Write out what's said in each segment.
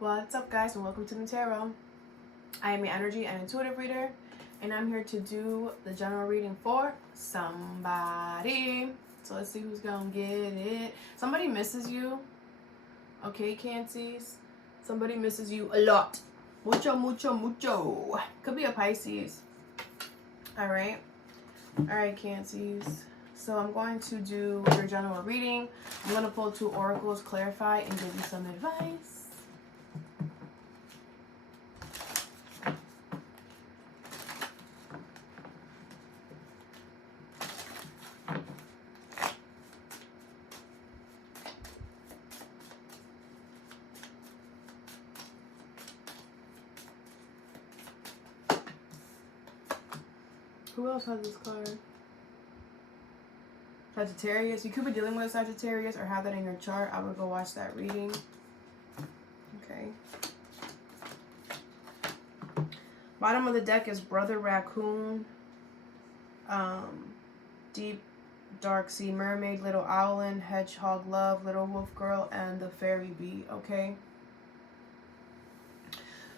What's up, guys, and welcome to Nutarot. I am an energy and intuitive reader, and I'm here to do the general reading for somebody. So let's see who's gonna get it. Somebody misses you. Okay, Cancies. Somebody misses you a lot. Mucho, mucho, mucho. Could be a Pisces. Alright, Cancies. So I'm going to do your general reading. I'm going to pull 2 oracles, clarify, and give you some advice. Who else has this card? Sagittarius. You could be dealing with a Sagittarius or have that in your chart. I would go watch that reading. Okay. Bottom of the deck is Brother Raccoon, Deep Dark Sea Mermaid, Little Owlin, Hedgehog Love, Little Wolf Girl, and the Fairy Bee. Okay.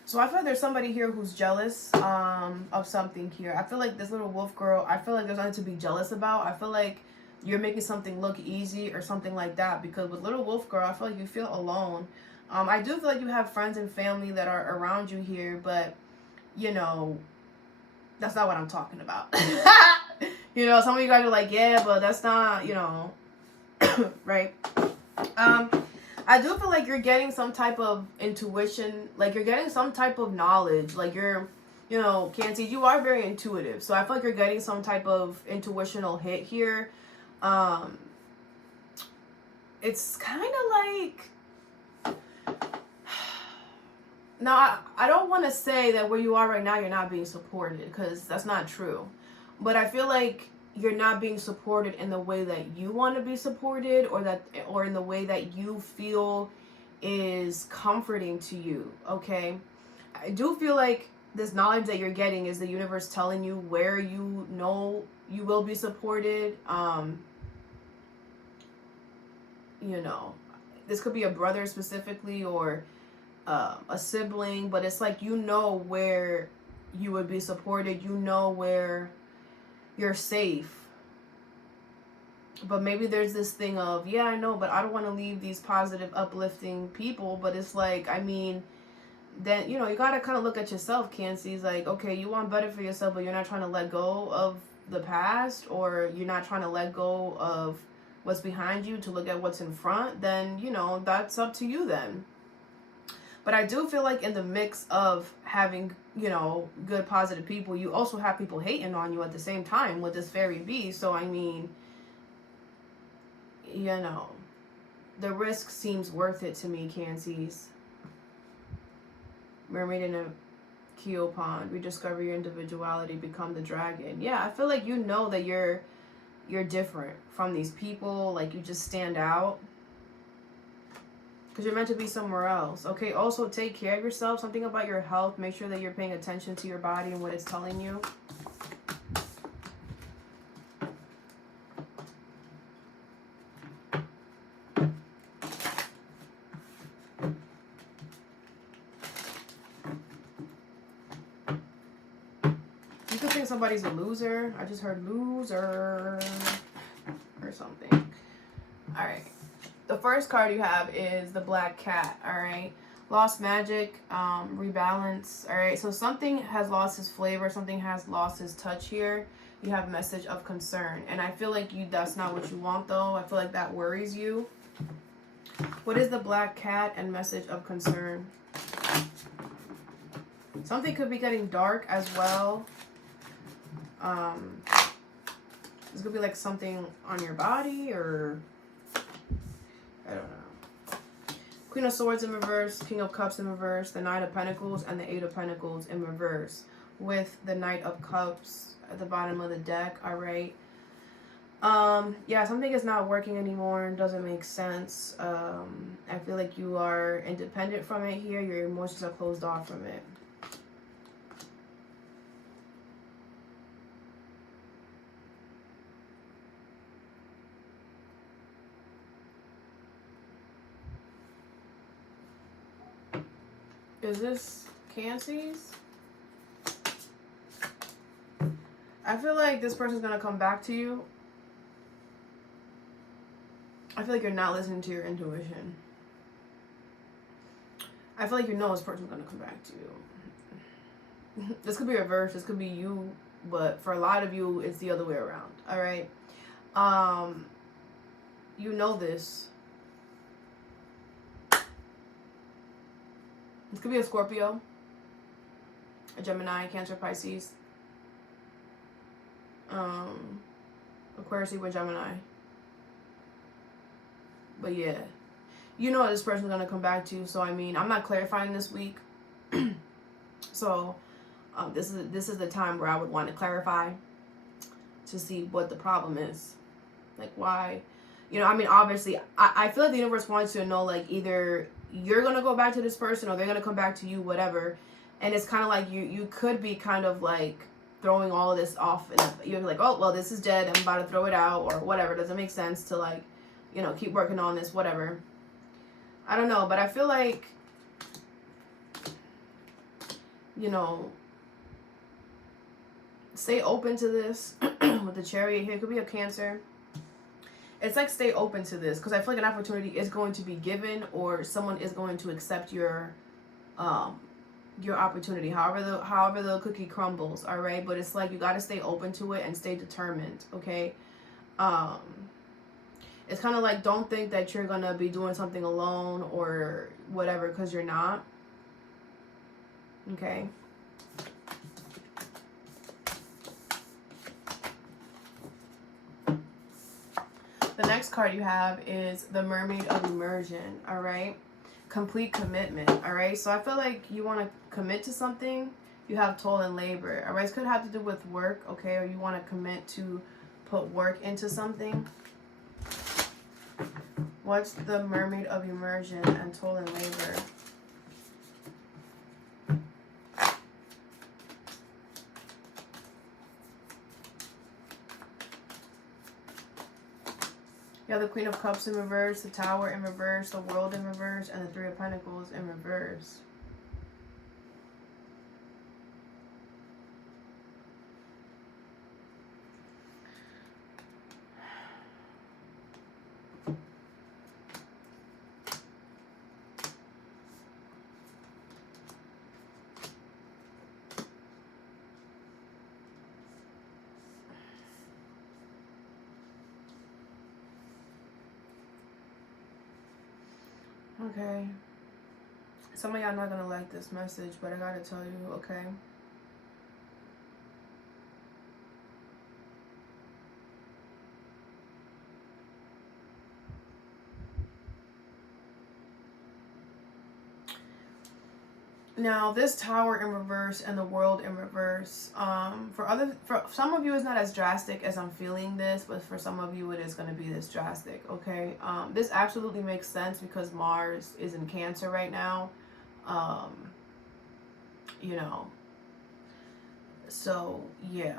So I feel like there's somebody here who's jealous of something here. I feel like this little wolf girl, I feel like there's nothing to be jealous about. I feel like you're making something look easy or something like that, because with little wolf girl, I feel like you feel alone. I do feel like you have friends and family that are around you here, but, you know, that's not what I'm talking about. You know, some of you guys are like, yeah, but that's not, you know, right? I do feel like you're getting some type of intuition, like you're getting some type of knowledge, like you're, you know, Cancer, you are very intuitive. So I feel like you're getting some type of intuitional hit here. It's kind of like, now I don't want to say that where you are right now, you're not being supported, because that's not true. But I feel like you're not being supported in the way that you want to be supported, or in the way that you feel is comforting to you. Okay, I do feel like this knowledge that you're getting is the universe telling you where you know you will be supported. You know, this could be a brother specifically, or a sibling, but it's like, you know where you would be supported, you know where you're safe. But maybe there's this thing of, yeah, I know, but I don't want to leave these positive, uplifting people. But it's like, I mean, then, you know, you got to kind of look at yourself, Cancy's like, okay, you want better for yourself, but you're not trying to let go of the past, or you're not trying to let go of what's behind you to look at what's in front, then, you know, that's up to you then. But I do feel like in the mix of having, you know, good, positive people, you also have people hating on you at the same time with this fairy bee. So, I mean, you know, the risk seems worth it to me, Cancies. Mermaid in a Keel Pond. Rediscover your individuality. Become the dragon. Yeah, I feel like you know that you're different from these people. Like, you just stand out. Because you're meant to be somewhere else. Okay, also take care of yourself. Something about your health. Make sure that you're paying attention to your body and what it's telling you. You could think somebody's a loser. I just heard loser or something. Alright. The first card you have is the Black Cat, alright? Lost magic, rebalance, alright? So something has lost its flavor, something has lost its touch here. You have message of concern. And I feel like that's not what you want, though. I feel like that worries you. What is the Black Cat and message of concern? Something could be getting dark as well. This could be like something on your body, or I don't know. Queen of Swords in reverse, King of Cups in reverse, the Knight of Pentacles, and the Eight of Pentacles in reverse, with the Knight of Cups at the bottom of the deck. All right. Yeah, something is not working anymore and doesn't make sense. I feel like you are independent from it here. Your emotions are closed off from it. Is this Cancies? I feel like this person's going to come back to you. I feel like you're not listening to your intuition. I feel like you know this person's going to come back to you. This could be reversed. This could be you. But for a lot of you, it's the other way around. All right? You know this. This could be a Scorpio, a Gemini, Cancer, Pisces, Aquarius, Libra, Gemini. But yeah, you know this person's gonna come back to you. So I mean, I'm not clarifying this week. So this is the time where I would want to clarify to see what the problem is, like why. You know, I mean, obviously, I feel like the universe wants you to know, like, either you're going to go back to this person or they're going to come back to you, whatever. And it's kind of like you could be kind of, like, throwing all of this off. And you're like, oh, well, this is dead. I'm about to throw it out or whatever. It doesn't make sense to, like, you know, keep working on this, whatever. I don't know. But I feel like, you know, stay open to this. With the Chariot here, it could be a Cancer. It's like stay open to this because I feel like an opportunity is going to be given or someone is going to accept your opportunity, however the cookie crumbles, all right? But it's like you got to stay open to it and stay determined, okay? It's kind of like don't think that you're going to be doing something alone or whatever because you're not, okay? The next card you have is the Mermaid of Immersion, all right? Complete commitment, all right? So I feel like you want to commit to something. You have toil and labor, all right? This could have to do with work, okay? Or you want to commit to put work into something. What's the Mermaid of Immersion and toil and labor? You have the Queen of Cups in reverse, the Tower in reverse, the World in reverse, and the Three of Pentacles in reverse. Okay. Some of y'all not gonna like this message, but I gotta tell you, okay? Now, this Tower in reverse and the World in reverse, for some of you it's not as drastic as I'm feeling this, but for some of you it is going to be this drastic, okay? This absolutely makes sense because Mars is in Cancer right now, you know, so yeah.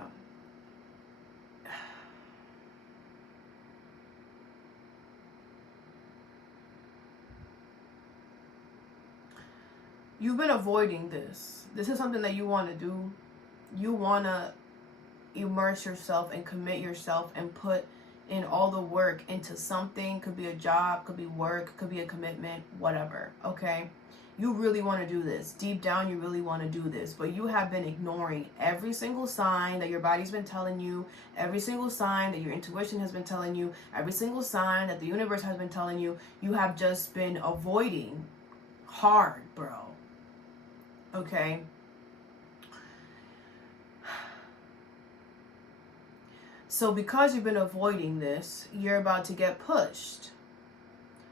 You've been avoiding this. This is something that you want to do. You want to immerse yourself and commit yourself and put in all the work into something. Could be a job, could be work, could be a commitment, whatever, okay? You really want to do this. Deep down, you really want to do this. But you have been ignoring every single sign that your body's been telling you, every single sign that your intuition has been telling you, every single sign that the universe has been telling you. You have just been avoiding hard, bro. Okay? So because you've been avoiding this, you're about to get pushed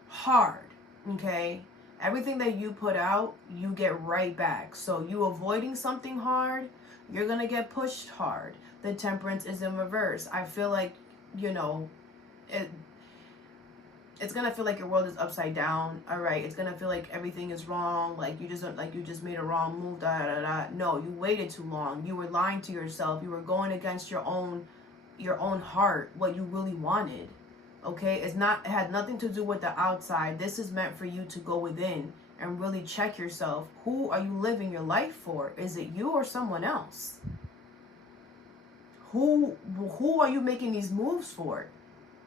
hard, okay? Everything that you put out, you get right back. So you avoiding something hard, you're going to get pushed hard. The Temperance is in reverse. I feel like, you know, it's going to feel like your world is upside down, all right? It's going to feel like everything is wrong, like you just made a wrong move, da da da. No, you waited too long. You were lying to yourself. You were going against your own heart, what you really wanted, okay? It had nothing to do with the outside. This is meant for you to go within and really check yourself. Who are you living your life for? Is it you or someone else? Who are you making these moves for?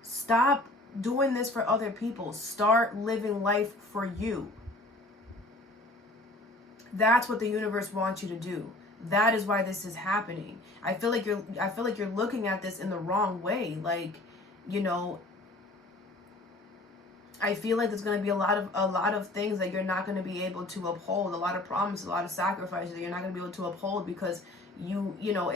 Stop doing this for other people. Start living life for you. That's what the universe wants you to do. That is why this is happening. I feel like you're looking at this in the wrong way. Like, you know, I feel like there's going to be a lot of things that you're not going to be able to uphold, a lot of promises, a lot of sacrifices that you're not going to be able to uphold because you know,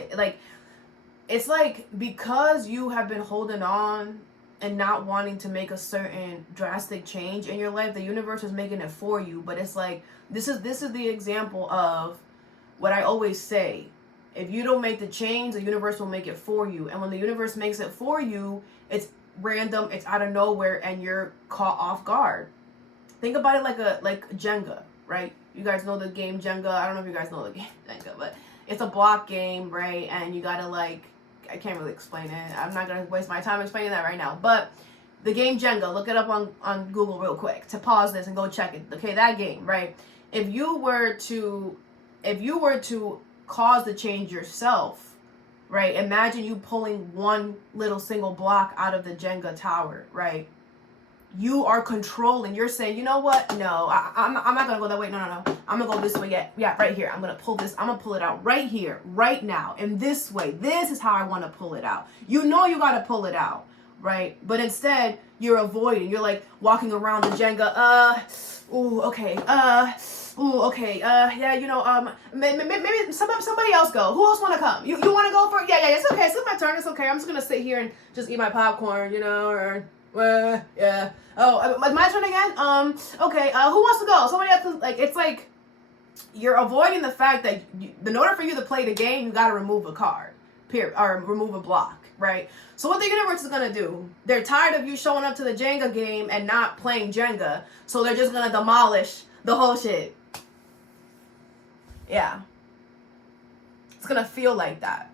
it's like because you have been holding on and not wanting to make a certain drastic change in your life, the universe is making it for you. But it's like, this is the example of what I always say. If you don't make the change, the universe will make it for you. And when the universe makes it for you, it's random, it's out of nowhere, and you're caught off guard. Think about it like Jenga, right? You guys know the game Jenga. I don't know if you guys know the game Jenga, but it's a block game, right? And you gotta I can't really explain it. I'm not gonna waste my time explaining that right now. But the game Jenga, look it up on Google real quick to pause this and go check it. Okay, that game, right? If you were to cause the change yourself, right? Imagine you pulling one little single block out of the Jenga tower, right? You are controlling. You're saying, you know what? No, I'm not gonna go that way. No. I'm gonna go this way. Yeah, right here. I'm gonna pull this. I'm gonna pull it out right here, right now, in this way. This is how I want to pull it out. You know you gotta pull it out, right? But instead, you're avoiding. You're like walking around the Jenga. Yeah, you know, maybe somebody else go. Who else want to come? You want to go for it? Yeah, it's okay. It's my turn. It's okay. I'm just gonna sit here and just eat my popcorn, you know, or yeah. Oh, my turn again? Okay, who wants to go? Somebody else, it's like, you're avoiding the fact that in order for you to play the game, you gotta remove a card, or remove a block, right? So what the universe is gonna do, they're tired of you showing up to the Jenga game and not playing Jenga, so they're just gonna demolish the whole shit. Yeah. It's gonna feel like that,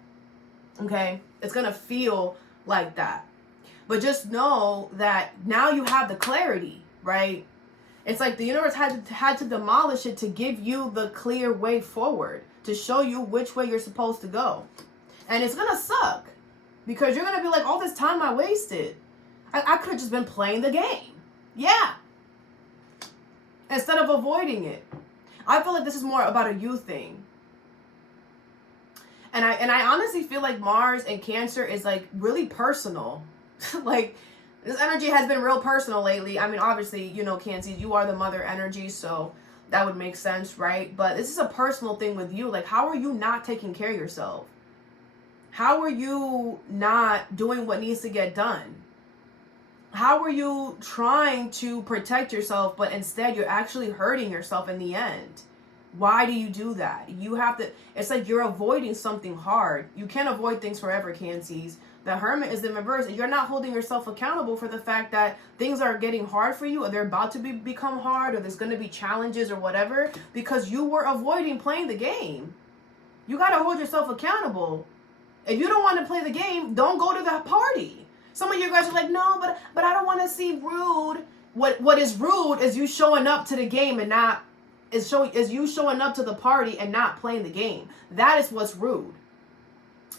okay? It's gonna feel like that. But just know that now you have the clarity, right? It's like the universe had to demolish it to give you the clear way forward, to show you which way you're supposed to go. And it's going to suck because you're going to be like, all this time I wasted. I could have just been playing the game. Yeah. Instead of avoiding it. I feel like this is more about a you thing. And I honestly feel like Mars and Cancer is like really personal. Like, this energy has been real personal lately. I mean, obviously, you know, Cancer, you are the mother energy, so that would make sense, right? But this is a personal thing with you. Like, how are you not taking care of yourself? How are you not doing what needs to get done? How are you trying to protect yourself, but instead you're actually hurting yourself in the end? Why do you do that? You have to, it's like you're avoiding something hard. You can't avoid things forever, Cancers. The Hermit is the reverse. You're not holding yourself accountable for the fact that things are getting hard for you, or they're about to become hard, or there's going to be challenges or whatever, because you were avoiding playing the game. You got to hold yourself accountable. If you don't want to play the game, don't go to that party. Some of you guys are like, no, but I don't want to see rude. What is rude is you showing up to the game and not, is you showing up to the party and not playing the game. That is what's rude.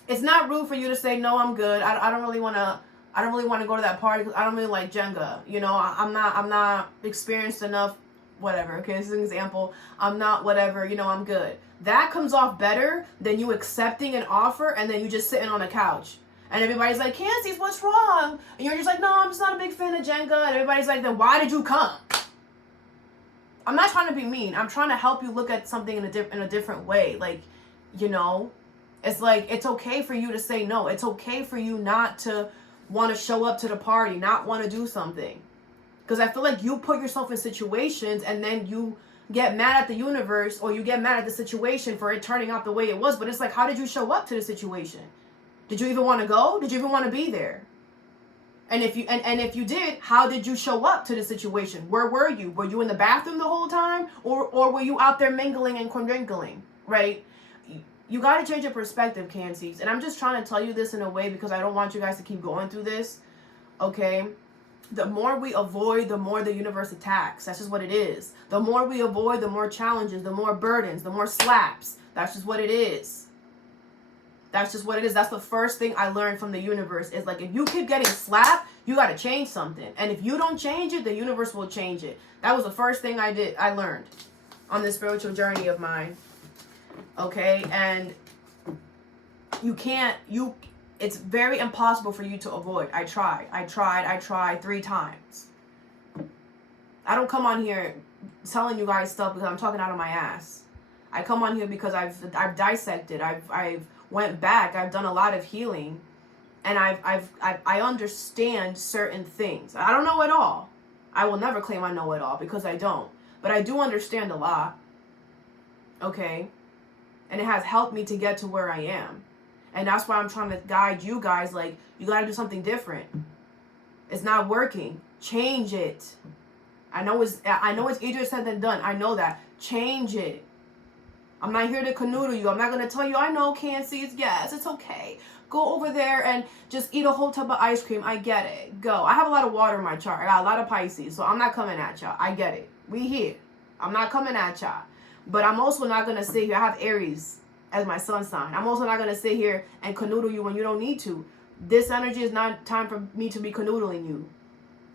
It's not rude for you to say, no, I'm good. I don't really want to go to that party because I don't really like Jenga. You know, I'm not experienced enough, whatever. Okay, this is an example. I'm not whatever, you know, I'm good. That comes off better than you accepting an offer and then you just sitting on a couch. And everybody's like, Cancers, what's wrong? And you're just like, no, I'm just not a big fan of Jenga. And everybody's like, then why did you come? I'm not trying to be mean. I'm trying to help you look at something in a different way. Like, you know, it's like, it's okay for you to say no. It's okay for you not to want to show up to the party, not want to do something. Because I feel like you put yourself in situations and then you get mad at the universe or you get mad at the situation for it turning out the way it was. But it's like, how did you show up to the situation? Did you even want to go? Did you even want to be there? And if you did, how did you show up to the situation? Where were you? Were you in the bathroom the whole time? Or were you out there mingling and quadrungling, right? You got to change your perspective, Cancers. And I'm just trying to tell you this in a way because I don't want you guys to keep going through this, okay? The more we avoid, the more the universe attacks. That's just what it is. The more we avoid, the more challenges, the more burdens, the more slaps. That's just what it is. That's just what it is. That's the first thing I learned from the universe is like, if you keep getting slapped, you got to change something. And if you don't change it, the universe will change it. That was the first thing I learned on this spiritual journey of mine. Okay. And it's very impossible for you to avoid. I tried 3 times. I don't come on here telling you guys stuff because I'm talking out of my ass. I come on here because I've dissected. I've went back. I've done a lot of healing, and I understand certain things. I don't know it all. I will never claim I know it all because I don't. But I do understand a lot. Okay, and it has helped me to get to where I am. And that's why I'm trying to guide you guys. Like, you got to do something different. It's not working. Change it. I know it's easier said than done. I know that. Change it. I'm not here to canoodle you. I'm not going to tell you, I know Cancies. Yes, it's okay. Go over there and just eat a whole tub of ice cream. I get it. Go. I have a lot of water in my chart. I got a lot of Pisces. So I'm not coming at y'all. I get it. We here. I'm not coming at y'all. But I'm also not going to sit here. I have Aries as my sun sign. I'm also not going to sit here and canoodle you when you don't need to. This energy is not time for me to be canoodling you.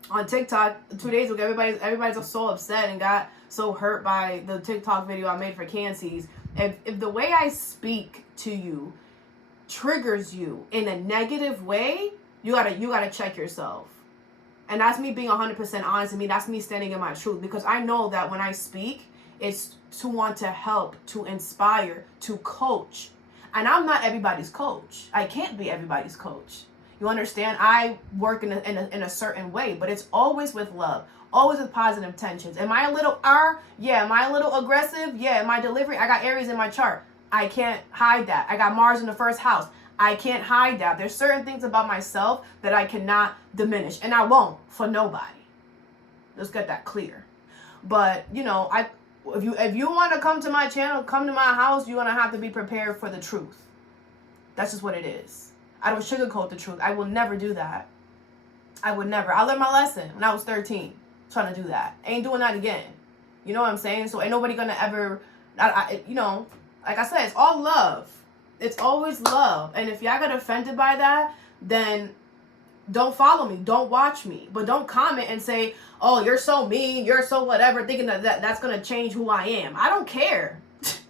On TikTok, 2 days ago, everybody's so upset and got so hurt by the TikTok video I made for Cancies. If the way I speak to you triggers you in a negative way, you gotta check yourself. And that's me being 100% honest with me. That's me standing in my truth. Because I know that when I speak, it's to want to help, to inspire, to coach. And I'm not everybody's coach. I can't be everybody's coach. You understand? I work in a certain way, but it's always with love, always with positive intentions. Am I a little Yeah. Am I a little aggressive? Yeah. My delivery, I got Aries in my chart. I can't hide that. I got Mars in the first house. I can't hide that. There's certain things about myself that I cannot diminish, and I won't for nobody. Let's get that clear. But, you know, if you want to come to my channel, come to my house, you're going to have to be prepared for the truth. That's just what it is. I don't sugarcoat the truth. I will never do that. I would never. I learned my lesson when I was 13, trying to do that. Ain't doing that again. You know what I'm saying? So ain't nobody going to ever, you know, like I said, it's all love. It's always love. And if y'all get offended by that, then don't follow me. Don't watch me. But don't comment and say, oh, you're so mean. You're so whatever. Thinking that's going to change who I am. I don't care.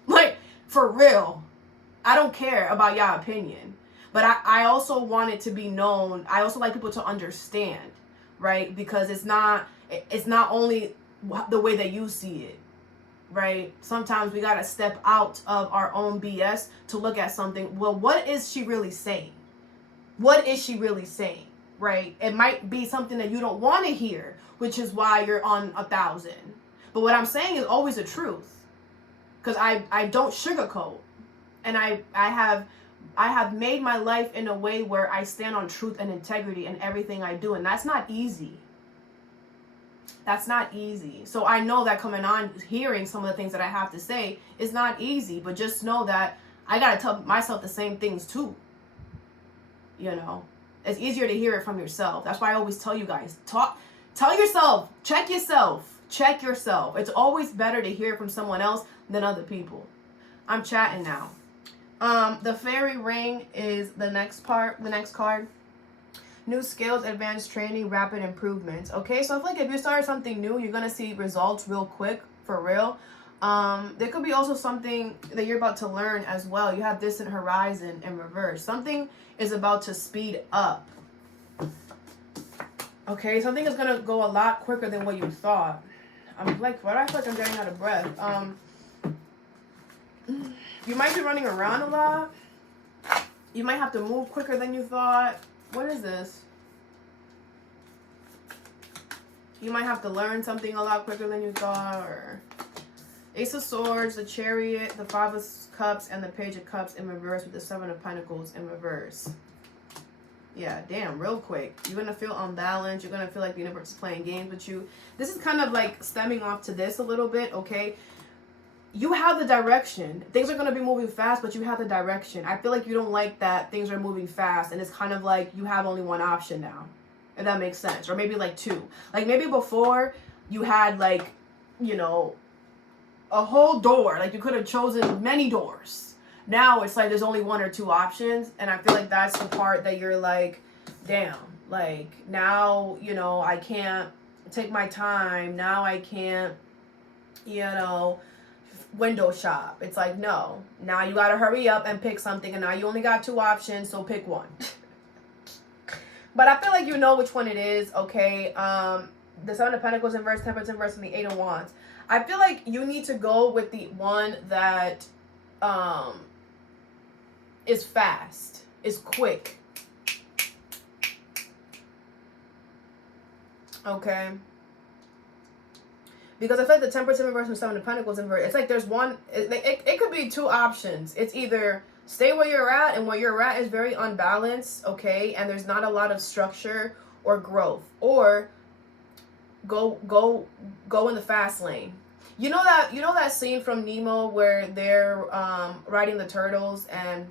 Like, for real. I don't care about y'all opinion. But I also want it to be known. I also like people to understand, right? Because it's not only the way that you see it, right? Sometimes we got to step out of our own BS to look at something. Well, what is she really saying? What is she really saying, right? It might be something that you don't want to hear, which is why you're on 1,000. But what I'm saying is always the truth. Because I don't sugarcoat. And I have made my life in a way where I stand on truth and integrity in everything I do. And that's not easy. That's not easy. So I know that coming on, hearing some of the things that I have to say is not easy. But just know that I got to tell myself the same things too. You know, it's easier to hear it from yourself. That's why I always tell you guys, tell yourself, check yourself. It's always better to hear from someone else than other people. I'm chatting now. The fairy ring is the next card. New skills, advanced training, rapid improvements. Okay, so I feel like if you start something new, you're gonna see results real quick, for real. There could be also something that you're about to learn as well. You have distant horizon in reverse. Something is about to speed up. Okay, something is gonna go a lot quicker than what you thought. I'm like, what? I feel like I'm getting out of breath. You might be running around a lot. You might have to move quicker than you thought. What is this? You might have to learn something a lot quicker than you thought. Or Ace of Swords, the Chariot, the Five of Cups, and the Page of Cups in reverse with the Seven of Pentacles in reverse. Yeah, damn, real quick. You're going to feel unbalanced. You're going to feel like the universe is playing games with you. This is kind of like stemming off to this a little bit, okay? You have the direction. Things are going to be moving fast, but you have the direction. I feel like you don't like that things are moving fast, and it's kind of like you have only one option now. if that makes sense. Or maybe like 2. Like maybe before you had like, you know, a whole door. Like you could have chosen many doors. Now it's like there's only 1 or 2 options. And I feel like that's the part that you're like, damn, like now, you know, I can't take my time. Now I can't, you know, window shop. It's like, no, now you gotta hurry up and pick something, and now you only got 2 options, so pick one. But I feel like you know which one it is. Okay, the 7 of Pentacles in reverse, Temperance in reverse, and the 8 of Wands. I feel like you need to go with the one that is fast, is quick. Okay. Because I feel like the Temperance in reverse and 7 of Pentacles in reverse, it's like there's one, it could be 2 options. It's either stay where you're at, and where you're at is very unbalanced, okay, and there's not a lot of structure or growth, or go in the fast lane. You know that scene from Nemo where they're riding the turtles, and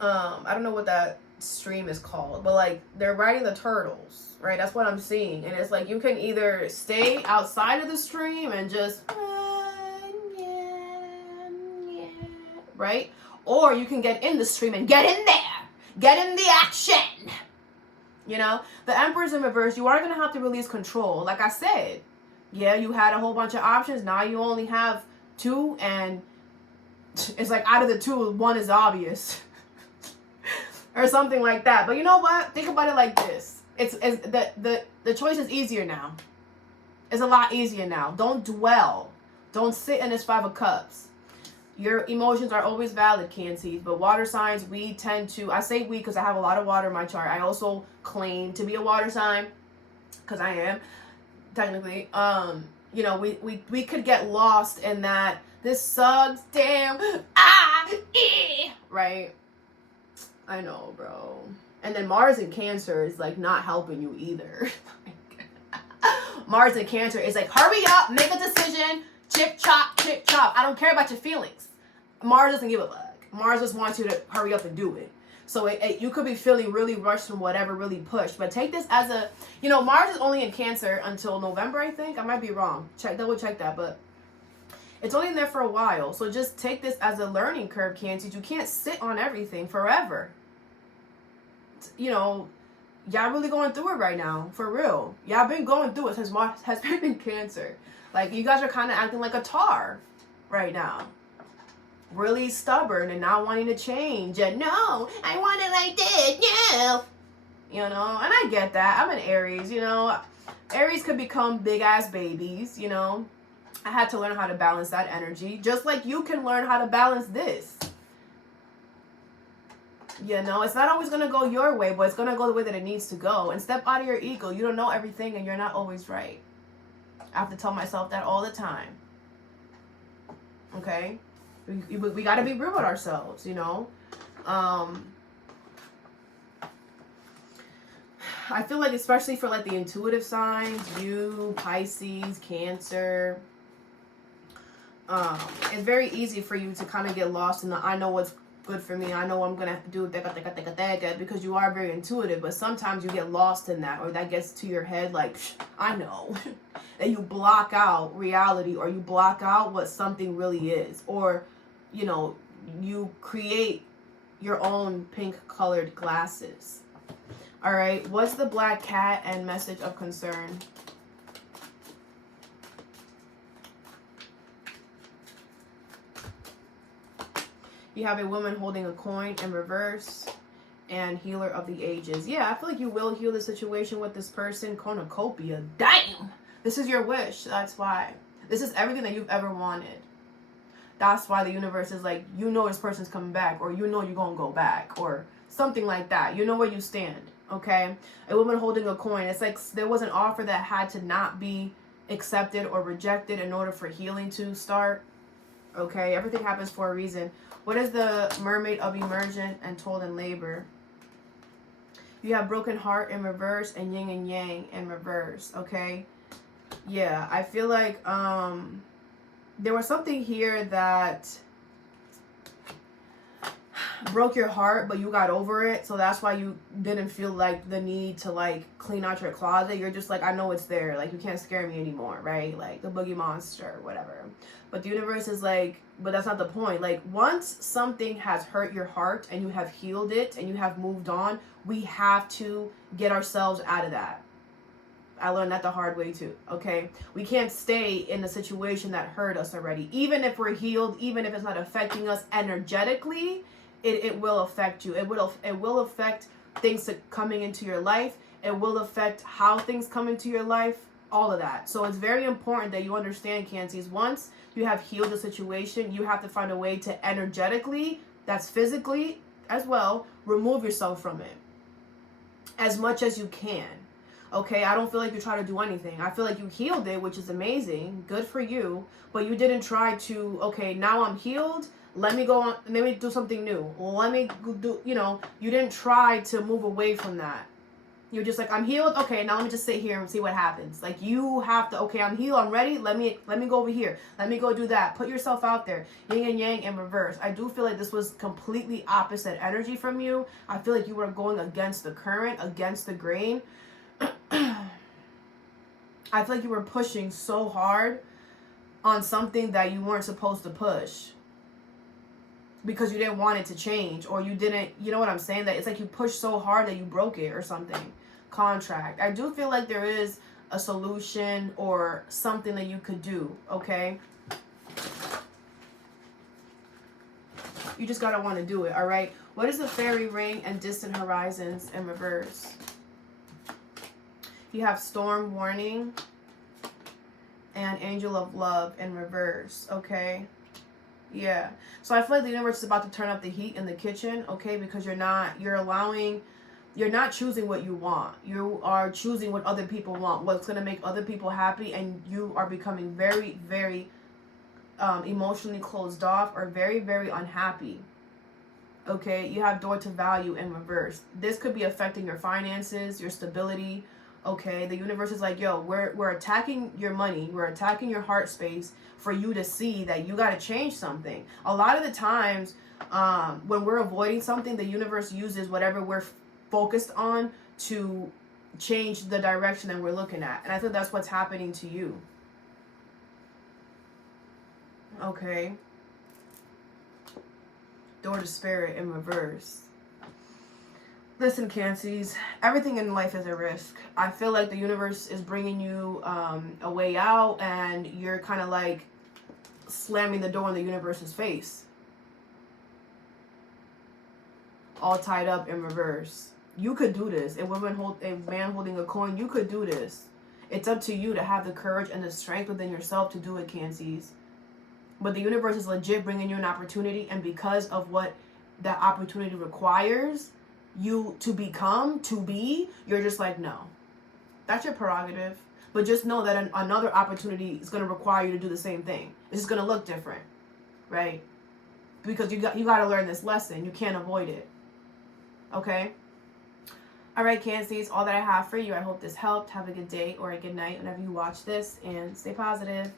I don't know what that stream is called, but like they're riding the turtles, right? That's what I'm seeing. And it's like you can either stay outside of the stream and just right, or you can get in the stream and get in there, get in the action. You know, the Emperor's in reverse. You are going to have to release control. Like I said, yeah, you had a whole bunch of options. Now you only have 2, and it's like out of the 2, 1 is obvious. Or something like that. But you know what? Think about it like this. It's the choice is easier now. It's a lot easier now. Don't dwell. Don't sit in this 5 of Cups. Your emotions are always valid, Cancer. But water signs, we tend to, I say we because I have a lot of water in my chart. I also claim to be a water sign because I am, technically. You know, we could get lost in that. This sucks, damn, right? I know, bro. And then Mars in Cancer is like not helping you either. Mars in Cancer is like, hurry up, make a decision, chip chop, chip chop. I don't care about your feelings. Mars doesn't give a fuck. Mars just wants you to hurry up and do it. So you could be feeling really rushed from whatever, really pushed. But take this as a, you know, Mars is only in Cancer until November, I think. I might be wrong. Double check that. But it's only in there for a while. So just take this as a learning curve, Cancer. You can't sit on everything forever. You know, y'all really going through it right now, for real. Y'all been going through it since Mars has been in Cancer. Like, you guys are kind of acting like a tar right now. Really stubborn and not wanting to change. And no, I want it like this. No. You know, and I get that. I'm an Aries, you know. Aries could become big-ass babies, you know. I had to learn how to balance that energy. Just like you can learn how to balance this. You know, it's not always going to go your way, but it's going to go the way that it needs to go. And step out of your ego. You don't know everything and you're not always right. I have to tell myself that all the time. Okay? We got to be real with ourselves, you know? I feel like especially for like the intuitive signs, you, Pisces, Cancer, it's very easy for you to kind of get lost in the I know what's good for me. I know what I'm gonna do because you are very intuitive, but sometimes you get lost in that, or that gets to your head like I know. And you block out reality, or you block out what something really is, or you know, you create your own pink colored glasses. All right, what's the black cat and message of concern? You have a woman holding a coin in reverse and healer of the ages. Yeah, I feel like you will heal the situation with this person. Cornucopia. Damn! This is your wish. That's why. This is everything that you've ever wanted. That's why the universe is like, you know this person's coming back, or you know you're going to go back, or something like that. You know where you stand, okay? A woman holding a coin. It's like there was an offer that had to not be accepted or rejected in order for healing to start, okay? Everything happens for a reason. What is the mermaid of emergent and told in labor? You have broken heart in reverse and yin and yang in reverse, okay? Yeah, I feel like there was something here that broke your heart, but you got over it. So that's why you didn't feel like the need to like clean out your closet. You're just like, I know it's there. Like, you can't scare me anymore, right? Like the boogie monster, whatever. But the universe is like, but that's not the point. Like, once something has hurt your heart and you have healed it and you have moved on, we have to get ourselves out of that. I learned that the hard way too, okay? We can't stay in a situation that hurt us already. Even if we're healed, even if it's not affecting us energetically, it will affect you. It will affect things coming into your life. It will affect how things come into your life, all of that. So it's very important that you understand, Cancies, once you have healed the situation, you have to find a way to energetically, that's physically as well, remove yourself from it as much as you can. Okay, I don't feel like you try to do anything. I feel like you healed it, which is amazing. Good for you. But you didn't try to, okay, now I'm healed. Let me go on, let me do something new. Let me do, you didn't try to move away from that. You're just like, I'm healed. Okay, now let me just sit here and see what happens. Like, you have to, okay, I'm healed. I'm ready. Let me go over here. Let me go do that. Put yourself out there. Yin and yang in reverse. I do feel like this was completely opposite energy from you. I feel like you were going against the current, against the grain. I feel like you were pushing so hard on something that you weren't supposed to push because you didn't want it to change, or you didn't, you know what I'm saying? That it's like you pushed so hard that you broke it or something. Contract. I do feel like there is a solution or something that you could do, okay? You just gotta want to do it, all right? What is the fairy ring and distant horizons in reverse? You have storm warning and angel of love in reverse, okay? Yeah. So I feel like the universe is about to turn up the heat in the kitchen, okay? Because you're not choosing what you want. You are choosing what other people want, what's going to make other people happy, and you are becoming very, very emotionally closed off or very, very unhappy. Okay? You have door to value in reverse. This could be affecting your finances, your stability. Okay, the universe is like, yo, we're attacking your money, we're attacking your heart space for you to see that you got to change something. A lot of the times when we're avoiding something, the universe uses whatever we're focused on to change the direction that we're looking at. And I think that's what's happening to you. Okay. Door to spirit in reverse. Listen, Cancies, everything in life is a risk. I feel like the universe is bringing you a way out, and you're kind of like slamming the door in the universe's face. All tied up in reverse. You could do this. A man holding a coin, you could do this. It's up to you to have the courage and the strength within yourself to do it, Cancies. But the universe is legit bringing you an opportunity, and because of what that opportunity requires you to be, you're just like, no. That's your prerogative. But just know that another opportunity is going to require you to do the same thing. It's just going to look different, right? Because you got to learn this lesson. You can't avoid it. Okay? All right, Cancies, all that I have for you. I hope this helped. Have a good day or a good night whenever you watch this, and stay positive.